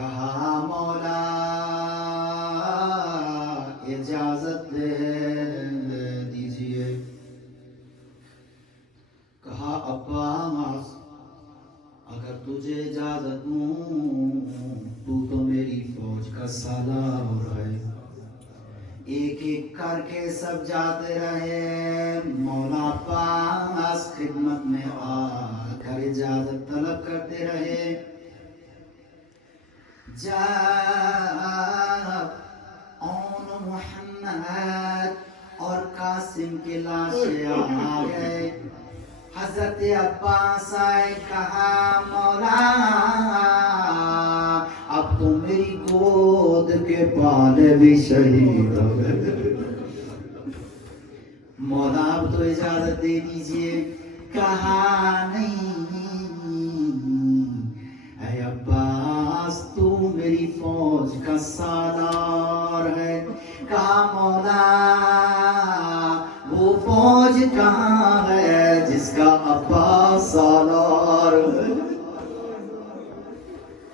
کہا مولا اجازت دیجیے. کہا عباس اگر تجھے اجازت دوں تو میری فوج کا سالار ہے. ایک ایک کر کے سب جاتے رہے. مولا عباس خدمت میں آ کر اجازت طلب کرتے رہے. جب اون محمد اور قاسم کی لاشیں آ گئے. حضرت عباس آئے. کہا مولا اب تو میری گود کے پالے بھی شہید ہو گئے. مولا اب تو اجازت دے دیجیے. کہا نہیں اے عباس تو میری فوج کا سالار ہے. کہا مولا وہ فوج کہاں ہے جس کا عباس سالار ہے.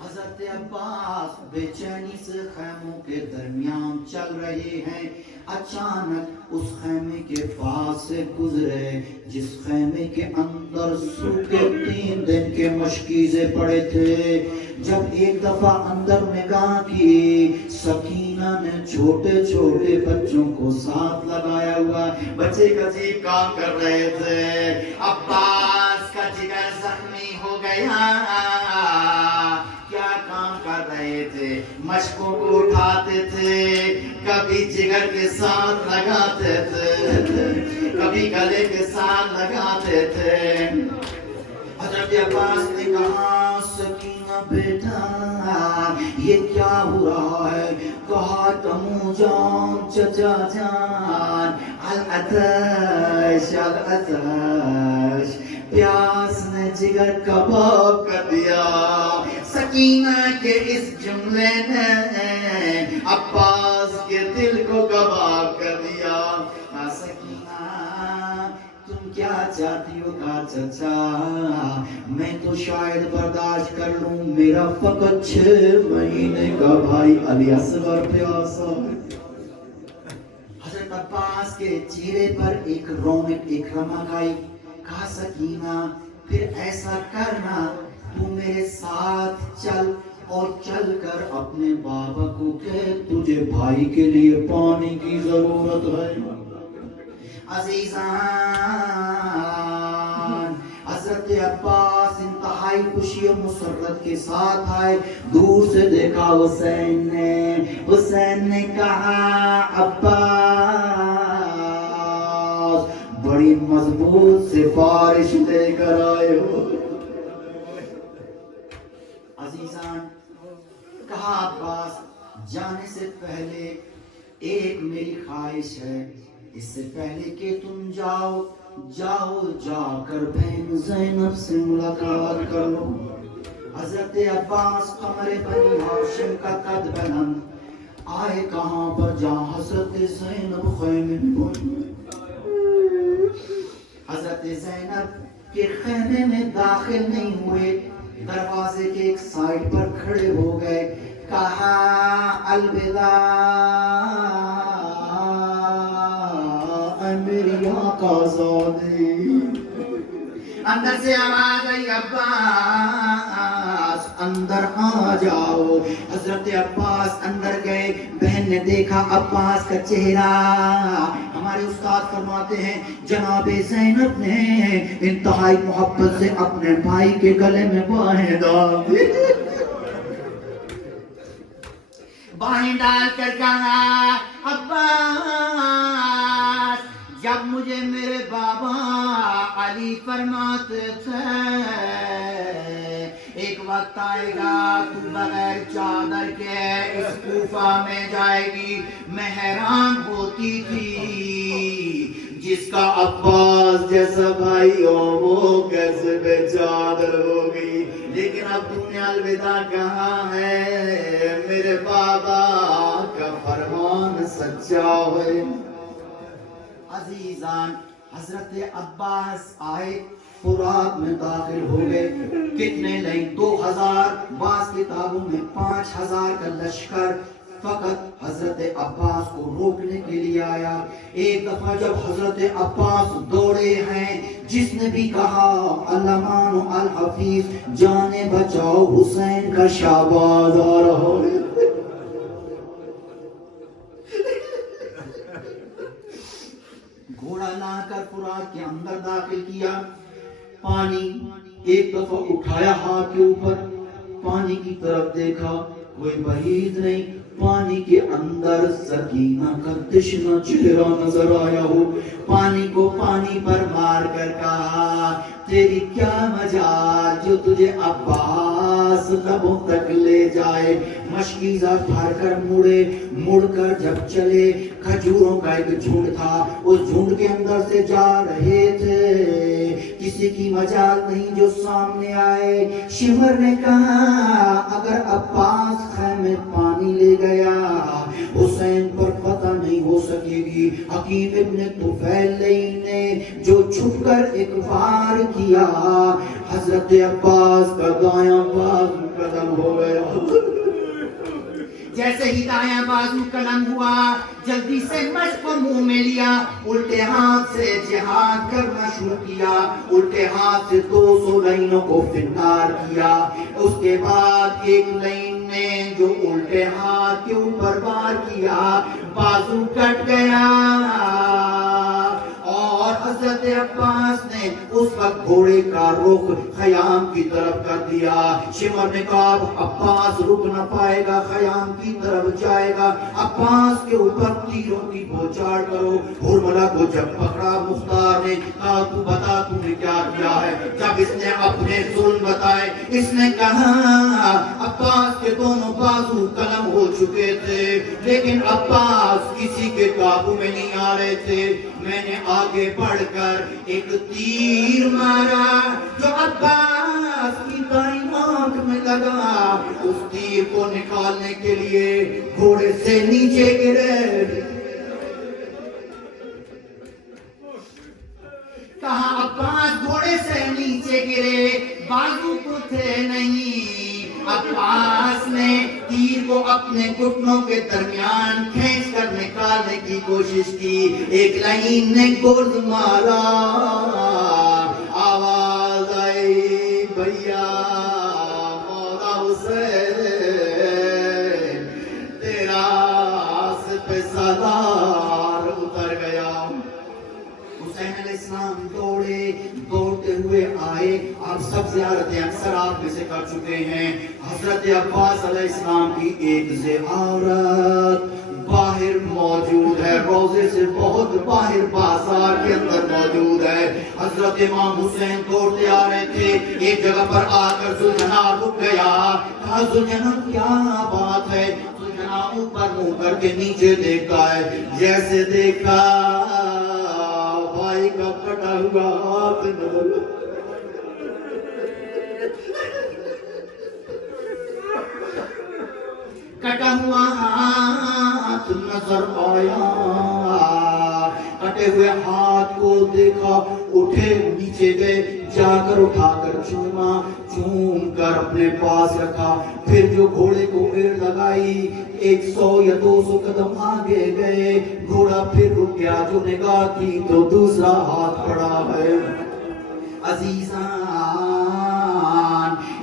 حضرت عباس بے چینی سے خیموں کے درمیان چل رہے ہیں. اچانک اس خیمے کے پاس سے گزرے جس خیمے کے اندر سوکھے 3 دن کے مشکیزے پڑے تھے. جب ایک دفعہ اندر نگاہ کی سکینہ نے چھوٹے چھوٹے بچوں کو ساتھ لگایا ہوا. بچے عجیب کام کر رہے تھے. عباس کا جگر زخمی ہو گیا. کیا کام کر رہے تھے؟ مشکوں کو اٹھاتے تھے. کبھی جگر کے ساتھ لگاتے تھے, کبھی گلے کے ساتھ لگاتے تھے. حضرت عباس نے کہا سکینہ بیٹا یہ کیا ہو رہا ہے؟ کہا تمو جان چچا جان العطش العطش, پیاس نے جگر کباب کر دیا. سکینہ کے اس جملے نے عباس کے دل کو کباب کر دیا. سکینہ تم کیا چاہتی ہو؟ کہا چچا میں تو شاید برداشت کر لوں, میرا فقط 6 مہینے کا بھائی علی اصغر پیاسا ہے. حضرت عباس کے چہرے پر ایک رونق ایک رمق آئی. کہا سکینہ پھر ایسا کرنا تو میرے ساتھ چل اور چل کر اپنے بابا کو کہہ تجھے بھائی کے لیے پانی کی ضرورت ہے. عزیزان حضرت عباس انتہائی خوشی و مسرت کے ساتھ آئے. دور سے دیکھا حسین نے کہا عباس بڑی مضبوط سفارش لے کر آئے ہو. عزیزان کہا عباس جانے سے پہلے ایک میری خواہش ہے. اس سے پہلے کہ تم جاؤ جا کر بہن زینب سے ملاقات کر لو. حضرت عباس قمر بنی ہاشم کا قد بلند آئے کہاں پر جہاں حضرت زینب خیمے میں پہنچی. حضرت زینب کے خیمے میں داخل نہیں ہوئے, دروازے کے ایک سائڈ پر کھڑے ہو گئے. کہا الوداع میری آقا زادی. اندر سے آواز آئی عباس اندر آ جاؤ. حضرت عباس اندر گئے. بہن نے دیکھا عباس کا چہرہ. ہمارے استاد فرماتے ہیں جناب زینب نے انتہائی محبت سے اپنے بھائی کے گلے میں باہیں ڈال دی. باہیں ڈال کر کہا عباس جب مجھے میرے بابا علی فرماتے تھے ایک وقت آئے گا تو بغیر چادر کے اس کوفہ میں جائے گی. میں حیران ہوتی تھی جس کا عباس جیسا بھائی ہو وہ کیسے بے چادر ہوگی. لیکن اب تم نے الوداع کہا ہے, میرے بابا کا فرمان سچا ہے. عزیزان حضرت عباس آئے, فرات میں داخل ہو گئے. کتنے لائن 2000, بعض کتابوں میں 5000 کا لشکر فقط حضرت عباس کو روکنے کے لیے آیا. ایک دفعہ جب حضرت عباس دوڑے ہیں, جس نے بھی کہا علمان الحفیظ جانے بچاؤ حسین کا شہباز آ رہا ہے. گھوڑا لا کر فرات کے اندر داخل کیا. پانی ایک دفعہ اٹھایا ہاتھ کے اوپر, پانی کی طرف دیکھا, کوئی بعید نہیں, پانی کے اندر سکینہ کا تشنہ چہرہ نظر آیا ہو. پانی کو پانی پر مار کر کہا تیری کیا مجال جو تجھے عباس لبوں تک لے جائے. مشکیزہ بھر کر مڑ کر جب چلے, کھجوروں کا ایک جھنڈ تھا, اس جھنڈ کے اندر سے جا رہے تھے, کسی کی مجال نہیں جو سامنے آئے. شمر نے کہا اگر عباس خیمے پانی لے گیا حسین پر فتح نہیں ہو سکے گی. حکیم ابن طفیل نے جو چھپ کر ایک وار کیا, حضرت عباس کا دایاں بازو قلم ہو گیا. جیسے ہی دایاں بازو قلم ہوا, جلدی سے مشق کو منہ میں لیا, الٹے ہاتھ سے جہاد کرنا شروع کیا. الٹے ہاتھ سے 200 لائنوں کو فنکار کیا. اس کے بعد ایک لائن نے جو الٹے ہاتھ کے اوپر وار کیا, بازو کٹ گیا. اور حضرت عباس نے اس وقت گھوڑے کا رخ خیام کی طرف کر دیا. شمر نے کہا عباس رک نہ پائے گا, خیام کی طرف جائے گا, عباس کے اوپر تیروں کی بوچھاڑ کرو. ہرملا کو جب پکڑا مختار نے کہا تو بتا تو نے کیا کیا ہے. جب اس نے اپنے ظلم بتائے, اس نے کہا عباس کے دونوں بازو قلم ہو چکے تھے, لیکن عباس کسی کے قابو میں نہیں آ رہے تھے. میں نے آگے بڑھ کر ایک تیر مارا جو عباس کی دائیں آنکھ میں لگا. اس تیر کو نکالنے کے لیے گھوڑے سے نیچے گرے. کہا عباس گھوڑے سے نیچے گرے, بازو تو تھے نہیں. عباس نے تیر کو اپنے گھٹنوں کے درمیان کھینچ کر نکالنے کی کوشش کی. ایک لائن نے گرد مارا, آواز آئی بھیا مولا حسین تیرا سپہ سالار اتر گیا. حسین علیہ السلام دوڑتے ہوئے آئے. آپ سب زیارتیں اکثر آپ میں سے کر چکے ہیں. حضرت عباس علیہ السلام کی ایک زیارت باہر موجود ہے, روضے سے بہت باہر بازار کے اندر موجود ہے. حضرت امام حسین دوڑتے آ رہے تھے, ایک جگہ پر آ کر ذوالجناح رک گیا. کہا ذوالجناح کیا بات ہے. ذوالجناح اوپر منہ کر کے نیچے دیکھتا ہے, جیسے دیکھا بھائی کا کٹا ہوا ہاتھ نظر, کٹا ہوا ہاتھ نظر آیا. کٹے ہوئے ہاتھ کو دیکھا, اٹھے نیچے گئے, جا کر اٹھا کر چوما, چوم کر اپنے پاس رکھا. پھر جو گھوڑے کو ایر لگائی, 100 یا 200 قدم آگے گئے, گھوڑا پھر رک گیا. جو نگاہ کی تو دوسرا ہاتھ پڑا ہے. عزیزان,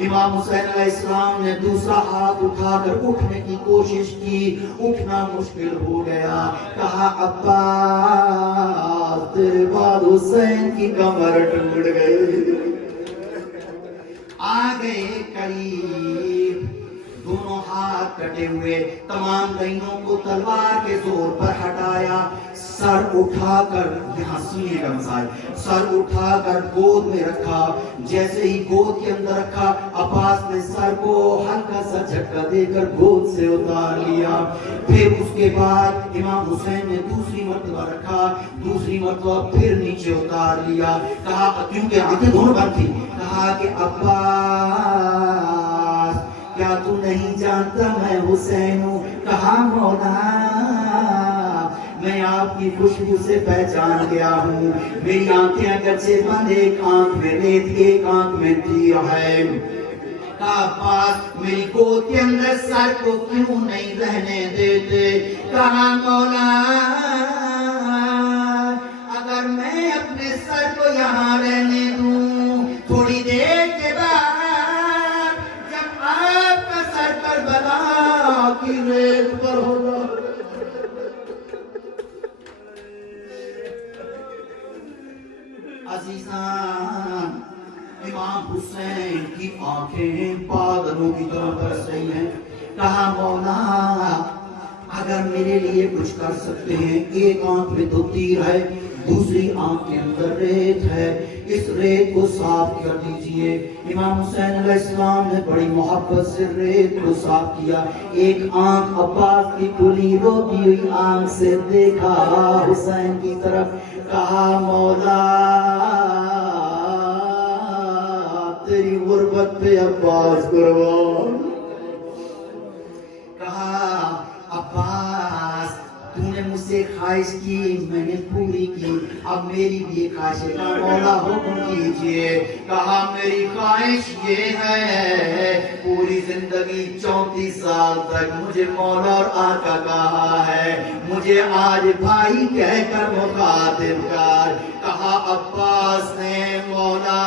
امام حسین علیہ السلام نے دوسرا ہاتھ اٹھا کر اٹھنے کی کوشش کی, اٹھنا مشکل ہو گیا. کہا عباس تیرے بعد حسین کی کمر ٹوٹ گئی. آ گئے قریب, دونوں ہاتھ کٹے ہوئے, تمام دائنوں کو تلوار کے زور پر ہٹایا. سر اٹھا کر, یہاں سینے کا مسائل, سر اٹھا کر گود میں رکھا. جیسے ہی گود کے اندر رکھا, عباس نے سر کو ہلکا سا جھٹکا دے کر گود سے اتار لیا. پھر اس کے بعد امام حسین نے دوسری مرتبہ رکھا, دوسری مرتبہ پھر نیچے اتار لیا. کہا کیونکہ آنکھیں دونوں بند تھی, کہا کہ عباس کیا تو نہیں جانتا میں حسین ہوں. کہا مولا میں آپ کی خوشبو سے پہچان گیا ہوں. میری آنکھیں اگرچہ بند، ایک آنکھ میں ریت ایک آنکھ میں تیر ہے. کہا عباس میری گود کے اندر سر کو کیوں نہیں رہنے دیتے؟ کہا مولا اگر میں اپنے سر کو یہاں رہنے دوں، تھوڑی دیر کے بعد جب آپ کا سر کربلا کی ریت پر ہوگا. عزیزان، امام حسین کی آنکھیں بادلوں کی طرح برس رہی ہیں. کہا مولا اگر میرے لیے کچھ کر سکتے ہیں، ایک آنکھ میں تو تیر ہے، دوسری آنکھ کے اندر ریت ہے، اس ریت کو صاف کر دیجئے. امام حسین علیہ السلام نے بڑی محبت سے ریت کو صاف کیا. ایک آنکھ عباس کی کھلی روتی ہوئی آنکھ سے دیکھا حسین کی طرف. کہا مولا تیری غربت پہ عباس قربان. کہا عباس تو نے مجھ سے خواہش کی، میں نے پوری کی، اب میری بھی خواہش ہے. کہا مولا حکم کیجئے. کہا میری خواہش یہ ہے پوری زندگی 34 سال تک مجھے مولا اور آقا کہا ہے، مجھے آج بھائی کہہ کر مخاطب کر. کہا عباس نے مولا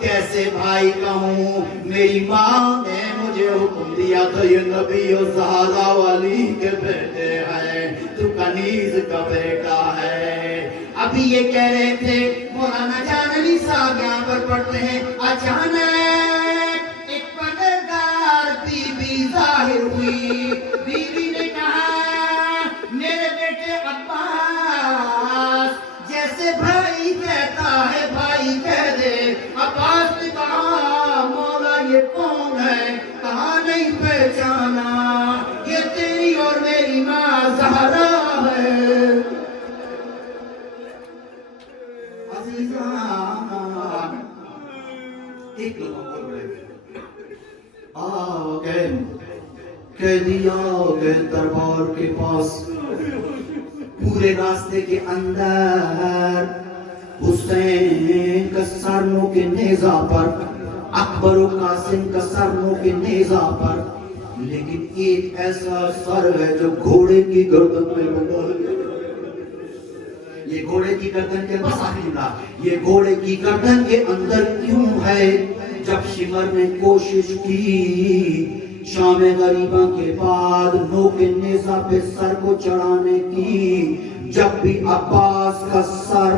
کیسے بھائی کہوں، میری ماں نے مجھے حکم دیا تھا یہ نبی و زہرا والی کے بیٹے ہیں، تو کنیز کا بیٹا ہے. ابھی یہ کہہ رہے تھے مولانا جان علی صاحب یہاں پر پڑھتے ہیں. اچانک ایک پردار بی بی ظاہر ہوئی. بی بی نے کہا میرے بیٹے عباس جیسے بھائی کہتا ہے بھائی کہہ دے. عباس نے کہا مولا یہ کون ہے؟ کہا نہیں پہچانا، یہ تیری اور میری ماں زہرا ہے. عزیزان ایک قیدی آ گئے دربار کے پاس. پورے راستے کے اندر حسین کا سر نو کے نیزہ پر، اکبر و قاسم کا سر نو کے نیزہ پر، لیکن ایک ایسا سر ہے جو گھوڑے کی گردن میں بندھا ہے. یہ گھوڑے کی گردن کے بس یہ گھوڑے کی گردن کے اندر کیوں ہے؟ جب شمر نے کوشش کی شام غریبہ کے بعد نو کے نیزہ پہ سر کو چڑھانے کی، جب بھی عباس کا سر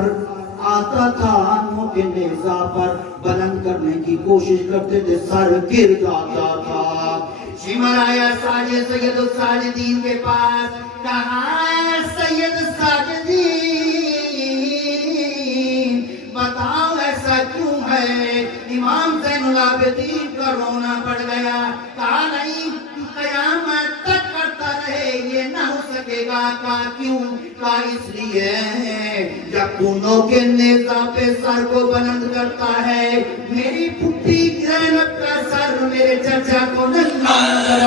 آتا تھا نو کے نیزہ پر بلند کرنے کی کوشش کرتے تھے، سر گر جاتا تھا. شمر آیا ساجد سید الساجدین کے پاس. کہا سید الساجدین بتاؤ ایسا کیوں ہے؟ امام زین العابدین کا رونا پڑ گیا. کہا نہیں قیامت تک کرتا رہے یہ نہ ہو سکے گا. کہا کیوں؟ کہا اس لیے جب تو نو کے نیزہ پہ سر کو بلند کرتا ہے، میری پھپھی زینب کا سر میرے چچا کو ننگا نظر